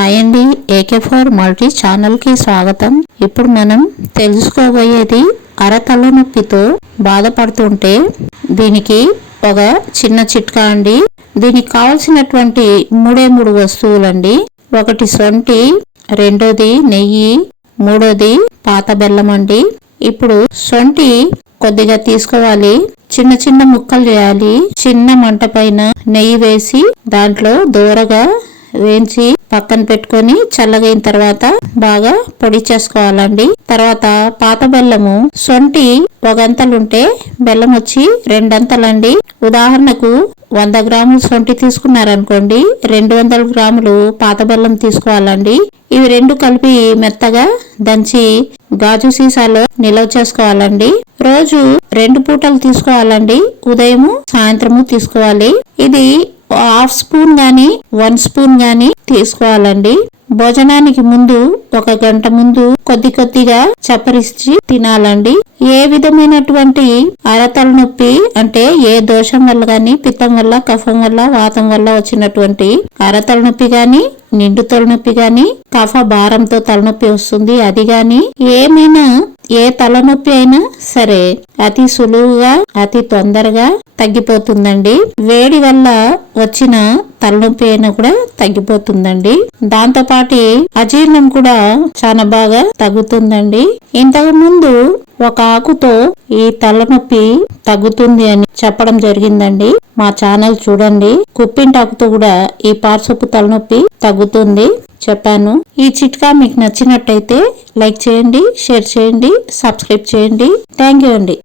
Hi అండి, AK4 multi ఛానల్కి స్వాగతం. ఇప్పుడు మనం తెలుసుకోబోయేది అరతల నొప్పితో బాధపడుతుంటే దీనికి ఒక చిన్న చిట్కా అండి. దీనికి కావాల్సినటువంటి మూడు వస్తువులండి. ఒకటి సొంటి, రెండోది నెయ్యి, మూడోది పాత బెల్లం అండి. ఇప్పుడు సొంటి కొద్దిగా తీసుకోవాలి, చిన్న చిన్న ముక్కలు చేయాలి. చిన్న మంట పైన నెయ్యి వేసి దాంట్లో దూరగా వేయించి పక్కన పెట్టుకొని చల్లగైన తర్వాత బాగా పొడి చేసుకోవాలండి. తర్వాత పాత బెల్లము, సొంటి ఒకంతలుంటే బెల్లం వచ్చి 2 అంతలండి. ఉదాహరణకు 100 గ్రాములు సొంటి తీసుకున్నారనుకోండి, 200 గ్రాములు పాత బెల్లం తీసుకోవాలండి. ఇవి 2 కలిపి మెత్తగా దంచి గాజు సీసాలో నిల్వ చేసుకోవాలండి. రోజు 2 పూటలు తీసుకోవాలండి, ఉదయము సాయంత్రము తీసుకోవాలి. ఇది 1/2 స్పూన్ గాని 1 స్పూన్ గాని తీసుకోవాలండి. భోజనానికి ముందు 1 గంట ముందు కొద్ది కొద్దిగా చప్పరిచ్చి తినాలండి. ఏ విధమైనటువంటి అరతల నొప్పి అంటే ఏ దోషం వల్ల గాని, పిత్తం వల్ల, కఫం వల్ల, వాతం వల్ల వచ్చినటువంటి అరతల నొప్పి గాని, నిండు తలనొప్పి గాని, కఫ భారంతో తలనొప్పి వస్తుంది అది గాని, ఏమైనా ఏ తలనొప్పి అయినా సరే అతి సులువుగా అతి తొందరగా తగ్గిపోతుందండి. వేడి వల్ల వచ్చిన తలనొప్పి అయినా కూడా తగ్గిపోతుందండి. దాంతో పాటు అజీర్ణం కూడా చాలా బాగా తగ్గుతుందండి. ఇంతకు ముందు ఒక ఆకుతో ఈ తలనొప్పి తగ్గుతుంది అని చెప్పడం జరిగిందండి. మా ఛానల్ చూడండి, కుప్పింటాకుతో కూడా ఈ పార్శ్వపు తలనొప్పి తగ్గుతుంది చెప్పాను. ఈ చిట్కా మీకు నచ్చినట్టయితే లైక్ చేయండి, షేర్ చేయండి, సబ్స్క్రైబ్ చేయండి. థ్యాంక్ యూ అండి.